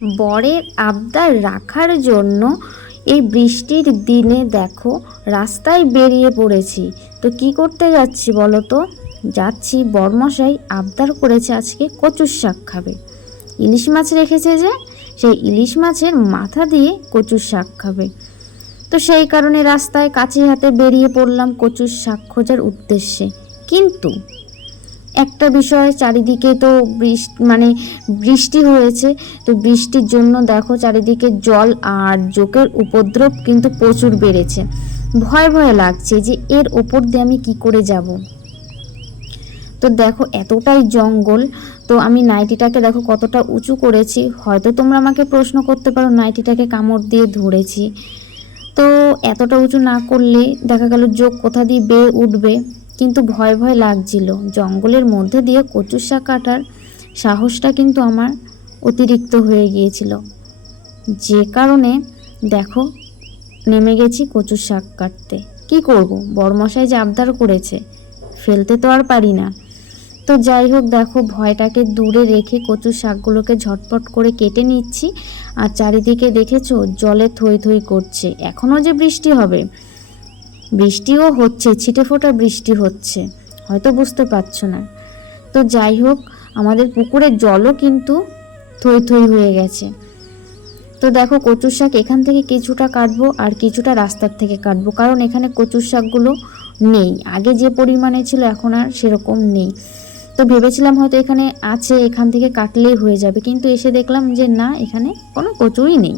বরের আবদার রাখার জন্য এই বৃষ্টির দিনে দেখো, রাস্তায় বেরিয়ে পড়েছি। তো কি করতে যাচ্ছি বলো তো? যাচ্ছি, বরমশাই আবদার করেছে আজকে কচুর শাক খাবে। ইলিশ মাছ রেখেছে যে, সেই ইলিশ মাছের মাথা দিয়ে কচুর শাক খাবে। তো সেই কারণে রাস্তায় কাছে হাতে বেরিয়ে পড়লাম কচুর শাক খোঁজার উদ্দেশ্যে। কিন্তু একটা বিষয়, চারিদিকে তো বৃষ্টি মানে বৃষ্টি হয়েছে, তো বৃষ্টির জন্য দেখো চারিদিকে জল আর জোকের উপদ্রব কিন্তু প্রচুর বেড়েছে। ভয় ভয় লাগছে যে এর ওপর দিয়ে আমি কি করে যাব? তো দেখো এতটাই জঙ্গল, তো আমি নাইটিটাকে দেখো কতটা উঁচু করেছি। হয়তো তোমরা আমাকে প্রশ্ন করতে পারো, নাইটিটাকে কামড় দিয়ে ধরেছি। তো এতটা উঁচু না করলে দেখা গেল যোগ কোথা দিয়ে বেয়ে উঠবে? কিন্তু ভয় ভয় লাগছিল। জঙ্গলের মধ্যে দিয়ে কচুর শাক কাটার সাহসটা কিন্তু আমার অতিরিক্ত হয়ে গিয়েছিল। যে কারণে দেখো, নেমে গেছি কচুর শাক কাটতে। কি করব? বড়মশাই যে আবদার করেছে, ফেলতে তো আর পারি না। তো যাই হোক, দেখো, ভয়টাকে দূরে রেখে কচুর শাকগুলোকে ঝটপট করে কেটে নিচ্ছি। আর চারিদিকে দেখেছ, জলে থই থই করছে। এখনও যে বৃষ্টি হবে বৃষ্টিও হচ্ছে, ছিটে ফোটা বৃষ্টি হচ্ছে। হয়তো বুঝতে পারছ না। তো যাই হোক, আমাদের পুকুরের জলও কিন্তু থই থই হয়ে গেছে। তো দেখো, কচুর শাক এখান থেকে কিছুটা কাটবো আর কিছুটা রাস্তার থেকে কাটবো। কারণ এখানে কচুর শাকগুলো নেই। আগে যে পরিমাণে ছিল, এখন আর সেরকম নেই। তো ভেবেছিলাম হয়তো এখানে আছে, এখান থেকে কাটলেই হয়ে যাবে। কিন্তু এসে দেখলাম যে না, এখানে কোনো কচুই নেই।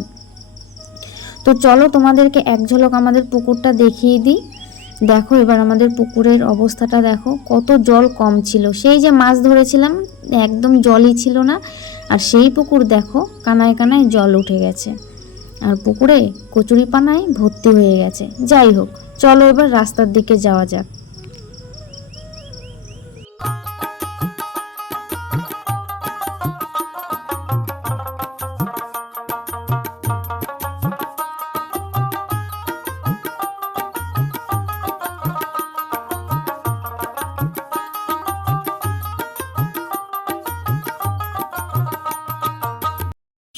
তো চলো তোমাদেরকে এক ঝলক আমাদের পুকুরটা দেখিয়ে দিই। দেখো এবার আমাদের পুকুরের অবস্থাটা দেখো, কত জল কম ছিল। সেই যে মাছ ধরেছিলাম, একদম জলই ছিল না। আর সেই পুকুর দেখো, কানায় কানায় জল উঠে গেছে। আর পুকুরে কচুরি পানায় ভর্তি হয়ে গেছে। যাই হোক, চলো এবার রাস্তার দিকে যাওয়া যাক।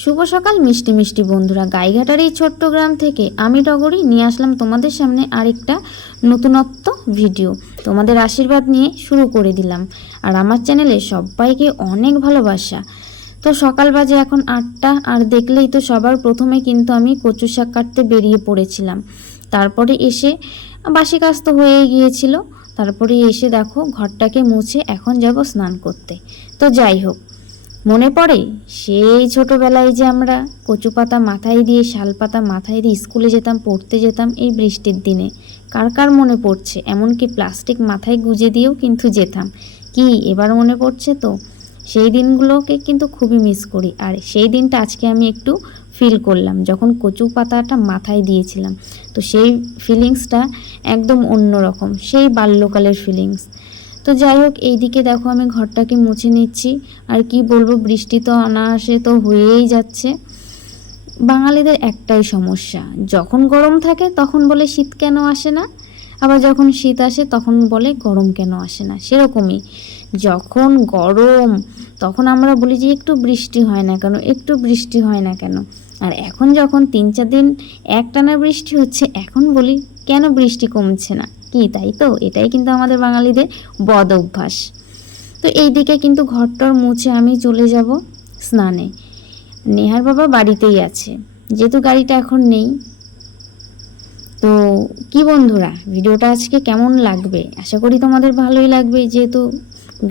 শুভ সকাল, মিষ্টি মিষ্টি বন্ধুরা। গাইঘাটার এই ছোট্ট গ্রাম থেকে আমি টগরি নিয়ে আসলাম তোমাদের সামনে আরেকটা নতুনত্ব ভিডিও। তোমাদের আশীর্বাদ নিয়ে শুরু করে দিলাম। আর আমার চ্যানেলে সবাইকে অনেক ভালোবাসা। তো সকাল বাজে এখন আটটা, আর দেখলেই তো সবার প্রথমে কিন্তু আমি কচু শাক কাটতে বেরিয়ে পড়েছিলাম। তারপরে এসে বাসি কাজ তো হয়ে গিয়েছিল। তারপরে এসে দেখো ঘরটাকে মুছে এখন যাব স্নান করতে। তো যাই হোক মনে পড়ে? সেই ছোটবেলায় যে আমরা কচু পাতা মাথায় দিয়ে শাল পাতা মাথায় দিয়ে স্কুলে যেতাম, পড়তে যেতাম এই বৃষ্টির দিনে, কার কার মনে পড়ছে? এমনকি প্লাস্টিক মাথায় গুজে দিয়েও কিন্তু যেতাম। কি এবার মনে পড়ছে তো? সেই দিনগুলোকে কিন্তু খুবই মিস করি। আর সেই দিনটা আজকে আমি একটু ফিল করলাম, যখন কচু পাতাটা মাথায় দিয়েছিলাম। তো সেই ফিলিংসটা একদম অন্যরকম, সেই বাল্যকালের ফিলিংস তো যাই হোক, এইদিকে দেখো আমি ঘরটাকে মুছে নিচ্ছি। আর কি বলব, বৃষ্টি তো অনায়াসে তো হয়েই যাচ্ছে। বাঙালিদের একটাই সমস্যা, যখন গরম থাকে তখন বলে শীত কেন আসে না? আবার যখন শীত আসে তখন বলে গরম কেন আসে না? সেরকমই। যখন গরম, তখন আমরা বলি যে একটু বৃষ্টি হয় না কেন, একটু বৃষ্টি হয় না কেন। আর এখন যখন তিন চার দিন একটানা বৃষ্টি হচ্ছে, এখন বলি কেন বৃষ্টি কমছে না? কি, তাই তো? এটাই কিন্তু আমাদের বাঙালিদের বদ অভ্যাস। তো এই দিকে কিন্তু ঘরটর মুছে আমি চলে যাব স্নানে। নেহার বাবা বাড়িতেই আছে, যেহেতু গাড়িটা এখন নেই। তো কি বন্ধুরা, ভিডিওটা আজকে কেমন লাগবে? আশা করি তোমাদের ভালোই লাগবে, যেহেতু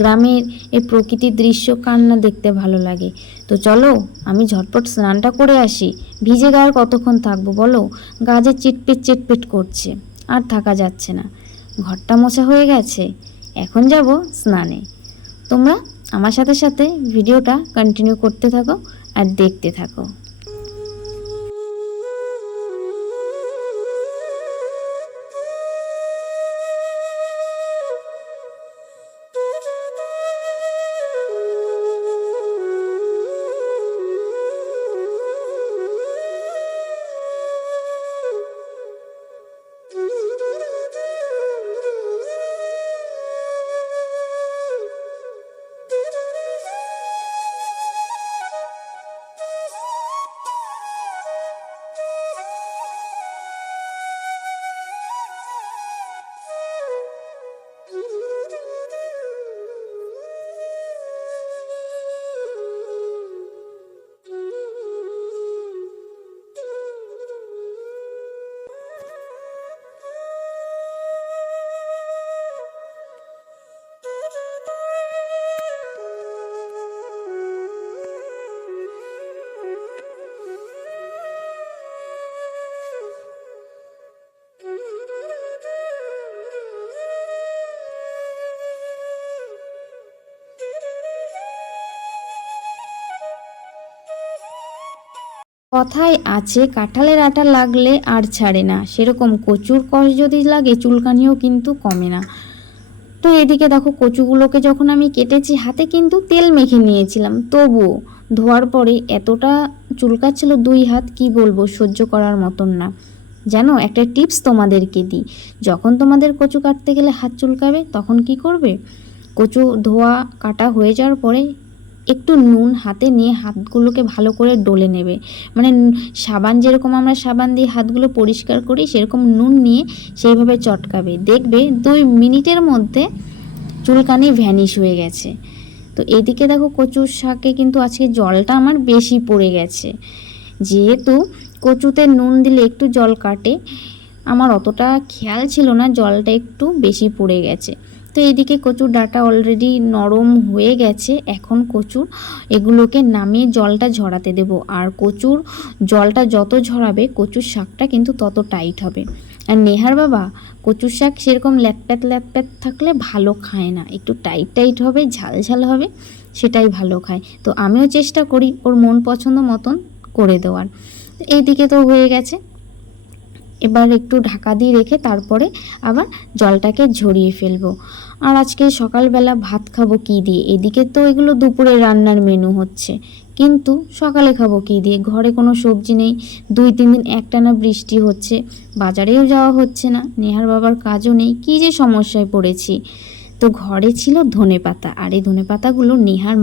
গ্রামের এই প্রকৃতির দৃশ্য কান্না দেখতে ভালো লাগে। তো চলো, আমি ঝটপট স্নানটা করে আসি। ভিজে গায়ে কতক্ষণ থাকব বলো? গাজে চিটপিট চিটপিট করছে। আর থাকা যাচ্ছে না। ঘরটা মোছা হয়ে গেছে। এখন যাব স্নানে। তোমরা আমার সাথে সাথে ভিডিওটা কন্টিনিউ করতে থাকো আর দেখতে থাকো। কথায় আছে, কাঁঠালের আটা লাগলে আর ছাড়ে না। সেরকম কচুর কষ যদি লাগে, চুলকানিও কিন্তু কমে না। তো এদিকে দেখো, কচুগুলোকে যখন আমি কেটেছি, হাতে কিন্তু তেল মেখে নিয়েছিলাম। তবুও ধোয়ার পরে এতটা চুলকাচ্ছিল দুই হাত, কি বলব, সহ্য করার মতন না। জানো, একটা টিপস তোমাদেরকে দিই। যখন তোমাদের কচু কাটতে গেলে হাত চুলকাবে, তখন কি করবে? কচু ধোয়া কাটা হয়ে যাওয়ার পরে একটু নুন হাতে নিয়ে হাতগুলোকে ভালো করে ডলে নেবে। মানে সাবান যেরকম আমরা সাবান দিয়ে হাতগুলো পরিষ্কার করি, সেরকম নুন নিয়ে সেইভাবে চটকাবে। দেখবে দুই মিনিটের মধ্যে চুলকানি ভ্যানিশ হয়ে গেছে। তো এদিকে দেখো কচুর শাকে কিন্তু আজকে জলটা আমার বেশি পড়ে গেছে। যেহেতু কচুতে নুন দিলে একটু জল কাটে, আমার অতটা খেয়াল ছিল না জলটা একটু বেশি পড়ে গেছে। তো এইদিকে কচুর ডাটা অলরেডি নরম হয়ে গেছে। এখন কচুর এগুলোকে নামিয়ে জলটা ঝরাতে দেব। আর কচুর জলটা যত ঝরাবে, কচুর শাকটা কিন্তু তত টাইট হবে। আর নেহার বাবা, কচুর শাক সেরকম ল্যাটপ্যাট ল্যাটপ্যাট থাকলে ভালো খায় না। একটু টাইট টাইট হবে, ঝাল ঝাল হবে, সেটাই ভালো খায়। তো আমিও চেষ্টা করি ওর মন পছন্দ মতন করে দেওয়ার। এইদিকে তো হয়ে গেছে। এবার একটু ঢাকা দিয়ে রেখে তারপরে আবার জলটাকে ঝরিয়ে ফেলব। আর আজকে সকালবেলা ভাত খাব কী দিয়ে? এদিকে তো এগুলো দুপুরে রান্নার মেনু হচ্ছে। কিন্তু সকালে খাব কী দিয়ে? ঘরে কোনো সবজি নেই। দুই, তিন দিন একটানা বৃষ্টি হচ্ছে। বাজারেও যাওয়া হচ্ছে না। নেহার বাবার কাজও নেই। কী যে সমস্যায় পড়েছি। তো ঘরে ছিল ধনে পাতা আর এই ধনে পাতাগুলো নেহার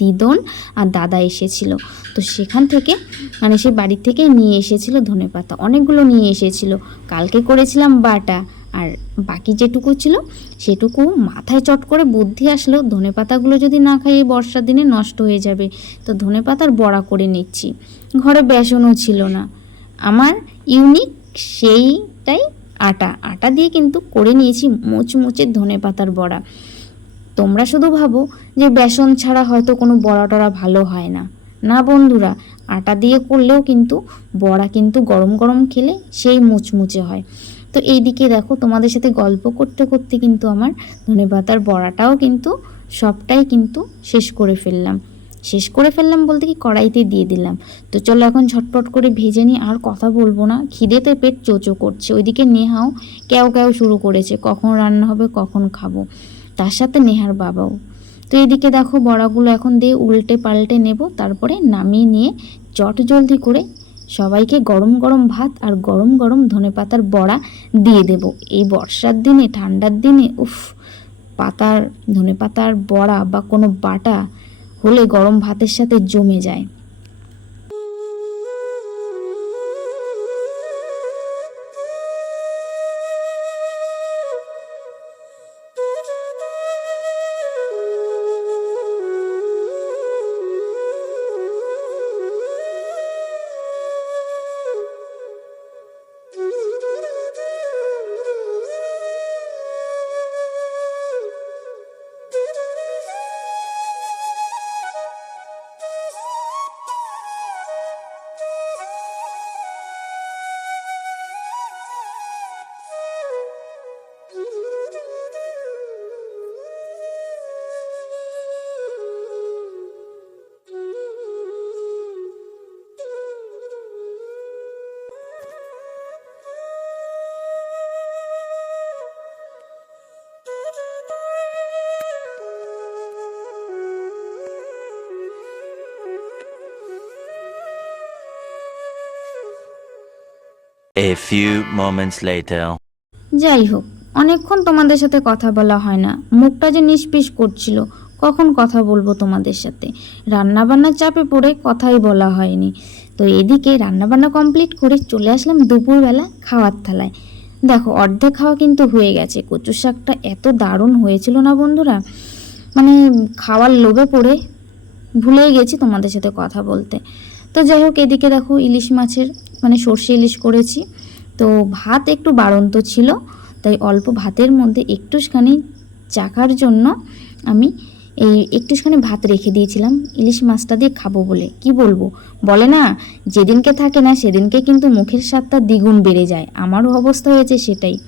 দিদন আর দাদা এসেছিল। তো সেখান থেকে মানে সে বাড়ি থেকে নিয়ে এসেছিল ধনে পাতা অনেকগুলো নিয়ে এসেছিল। কালকে করেছিলাম বাটা। আর বাকি যেটুকু ছিল, সেটুকু মাথায় চট করে বুদ্ধি আসলো ধনে পাতাগুলো যদি না খাই এই বর্ষার দিনে নষ্ট হয়ে যাবে। তো ধনে পাতার বড়া করে নিচ্ছি। ঘরে বেসনও ছিল না। আমার ইউনিক সেইটাই আটা। আটা দিয়ে কিন্তু করে নিয়েছি মুচমুচে ধনে পাতার বড়া। তোমরা শুধু ভাবো যে বেসন ছাড়া হয়তো কোনো বড়া টড়া ভালো হয় না। না বন্ধুরা, আটা দিয়ে করলেও কিন্তু বড়া কিন্তু গরম গরম খেলে সেই মুচমুচে হয়। তো এই দিকে দেখো, তোমাদের সাথে গল্প করতে করতে কিন্তু আমার ধনে পাতার বড়াটাও কিন্তু সবটাই কিন্তু শেষ করে ফেললাম। শেষ করে ফেললাম বলতে কি কড়াইতে দিয়ে দিলাম। তো চলো এখন ঝটপট করে ভেজে নিই, আর কথা বলব না। খিদেতে পেট চোচো করছে। ওইদিকে নেহাও ক্যাও ক্যাও শুরু করেছে, কখন রান্না হবে, কখন খাব। তার সাথে নেহার বাবাও। তো এদিকে দেখো বড়াগুলো এখন দিয়ে উল্টে পাল্টে নেব, তারপরে নামিয়ে নিয়ে চট জলদি করে সবাইকে গরম গরম ভাত আর গরম গরম ধনেপাতার বড়া দিয়ে দেব। এই বর্ষার দিনে, ঠান্ডার দিনে, উফ, পাতার ধনেপাতার বড়া বা কোনো বাটা হলে গরম ভাতের সাথে জমে যায়। A few moments later. যাই হোক অনেকক্ষণ তোমাদের সাথে কথা বলা হয় না। মুখটা যে নিষ্পিস করছিল, কখন কথা বলব তোমাদের সাথে? রান্নাবান্নার চাপে পড়ে কথাই বলা হয়নি। তো এদিকে রান্নাবান্না কমপ্লিট করে চলে আসলাম দুপুরবেলা খাওয়ার থালায়। দেখো, অর্ধেক খাওয়া কিন্তু হয়ে গেছে। কচুর শাকটা এত দারুণ হয়েছিল না বন্ধুরা? মানে খাওয়ার লোভে পড়ে ভুলেই গেছি তোমাদের সাথে কথা বলতে। তো যাই হোক, এদিকে দেখো ইলিশ মাছের মানে সর্ষে ইলিশ করেছি। তো ভাত একটু বাড়ন্ত ছিল, তাই অল্প ভাতের মধ্যে একটুখানি চাকার জন্য আমি এই একটুখানি ভাত রেখে দিয়েছিলাম। ইলিশ মাছটা দিয়ে খাব বলে। কি বলব? বলে না, যেদিনকে থাকে না সেদিনকে কিন্তু মুখের স্বাদটা দ্বিগুণ বেড়ে যায়। আমারও অবস্থা হয়েছে সেটাই।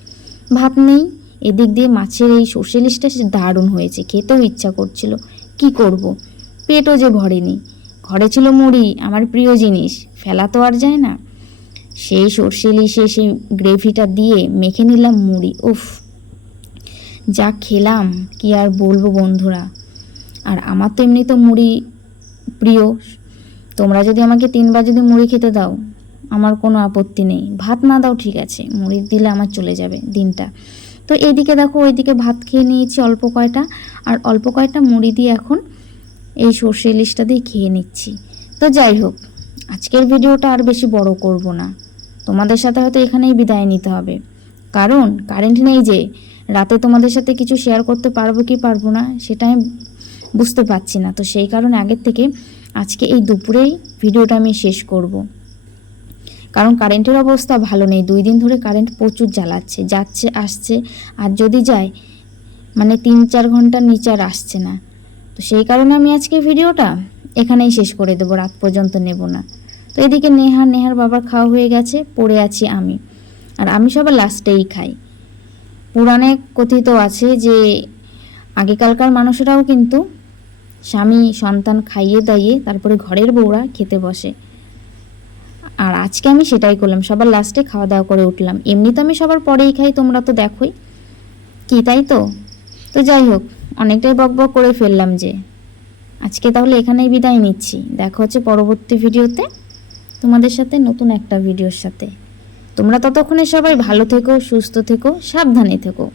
ভাত নেই, এদিক দিয়ে মাছের এই সর্ষে ইলিশটা দারুণ হয়েছে, খেতেও ইচ্ছা করছিল। কি করব? পেটও যে ভরেনি। ঘরে ছিল মুড়ি, আমার প্রিয় জিনিস। ফেলা তো আর যায় না। সেই সর্ষে ইলিশে সেই গ্রেভিটা দিয়ে মেখে নিলাম মুড়ি। উফ, যা খেলাম, কি আর বলব বন্ধুরা। আর আমার তো এমনি তো মুড়ি প্রিয়। তোমরা যদি আমাকে তিনবার যদি মুড়ি খেতে দাও, আমার কোনো আপত্তি নেই। ভাত না দাও, ঠিক আছে। মুড়ি দিলে আমার চলে যাবে দিনটা। তো এইদিকে দেখো, ওইদিকে ভাত খেয়ে নিয়েছি অল্প কয়টা। আর অল্প কয়টা মুড়ি দিয়ে এখন এই সর্ষে ইলিশটা দিয়ে খেয়ে নিচ্ছি। তো যাই হোক, আজকের ভিডিওটা আর বেশি বড় করব না। তোমাদের সাথে হয়তো এখানেই বিদায় নিতে হবে। কারণ কারেন্ট নেই যে, রাতে তোমাদের সাথে কিছু শেয়ার করতে পারব কি পারব না, সেটা আমি বুঝতে পারছি না। তো সেই কারণে আগের থেকে আজকে এই দুপুরেই ভিডিওটা আমি শেষ করব। কারণ কারেন্টের অবস্থা ভালো নেই। দুই দিন ধরে কারেন্ট প্রচুর জ্বালাচ্ছে, যাচ্ছে, আসছে, আর যদি যায় মানে তিন চার ঘণ্টার নিচে আর আসছে না। তো সেই কারণে আমি আজকে ভিডিওটা এখানেই শেষ করে দেবো, রাত পর্যন্ত নেব না। তো এদিকে নেহা, নেহার বাবার খাওয়া হয়ে গেছে, পড়ে আছি আমি। আর আমি সবার লাস্টেই খাই। পুরাণে কথিত আছে যে, আগেকালকার মানুষেরাও কিন্তু স্বামী সন্তান খাইয়ে দাইয়ে তারপরে ঘরের বউরা খেতে বসে। আর আজকে আমি সেটাই করলাম, সবার লাস্টে খাওয়া দাওয়া করে উঠলাম। এমনি তো আমি সবার পরেই খাই, তোমরা তো দেখোই। কি তাই তো? তো যাই হোক, অনেকটাই বক বক করে ফেললাম যে, আজকে তাহলে এখানেই বিদায় নিচ্ছি। দেখা হচ্ছে পরবর্তী ভিডিওতে। তোমাদের সাথে নতুন একটা ভিডিওর সাথে। তোমরা ততক্ষণে সবাই ভালো থেকো, সুস্থ থেকো, সাবধানে থেকো।